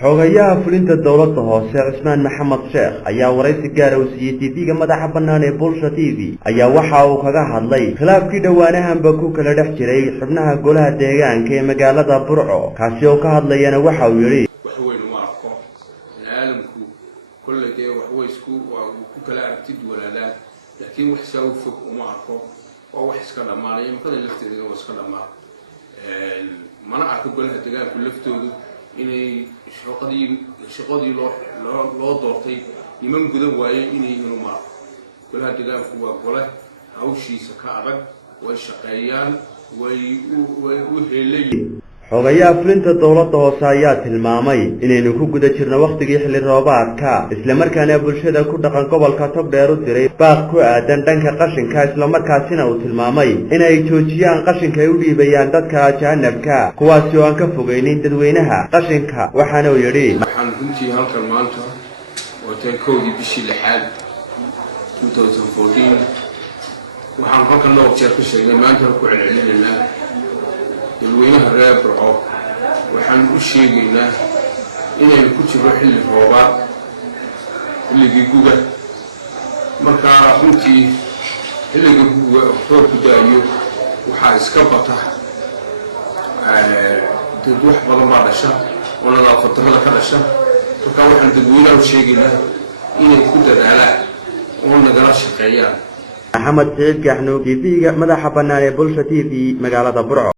xogayaha fulinta dawladda hoose Cusmaan Maxamed Sheekh ayaa waraysi gaar ah u siiyay TV-ga madaxa bannaan ee Bulsha TV ayaa waxa uu kaga hadlay khilaafkii dhawaanahanba ku kala dhex jiray xubnaha golaha deegaanka ee magaalada Burco kaasi oo ka hadlayana waxa uu yiri wax weyn uma arko caalamku kulligee wax way isku kala aragtid walaalaha laakiin wax soo fog uma arko oo wax iska dhamaanay marka lafteeda oo iska dhamaa mana arko golaha deegaanka laftoodu inay shaqadii loo doortay niman gudan waayay inay yihiin ma golaha deegaanku waa gole hawshiisa ka adag way shaqeeyaan way u helayeen xogayaha fulinta dawladda hoose ayaa tilmaamay inaynu ku guda jirno waqtigii xilli roobaadka isla markaana bulshada ku dhaqan gobolka Togdheer u diray baaq ku aadan dhanka qashinka isla markaasina uu tilmaamay inay joojiyaan qashinka ay u dhiibayaan dadka ajaanibka kuwaas oo aan ka fogeynin dadweynaha qashinka waxaana uu yiri waxaan runtii halkan maanta oo taankoodii bishii 6 2014 waxaan halkan loo jeer ku sheegnay maanta ku celcelinayna dadweynaha reer Burco waxaan u sheegaynaa inay ku jiro xilli roobaad xilligii guga marka runtii xilligii guga roobku daayo waxaa iska bata dad wax badan baa dhasha oo nadaafaddarrada ka dhasha marka waxaan dadweynaha u sheegaynaa inay ku dadaalaan oo nagala shaqeeyaan Maxamed Saciid Gaxnuug TV-ga madaxa bannaan ee Bulsha TV magaalada Burco.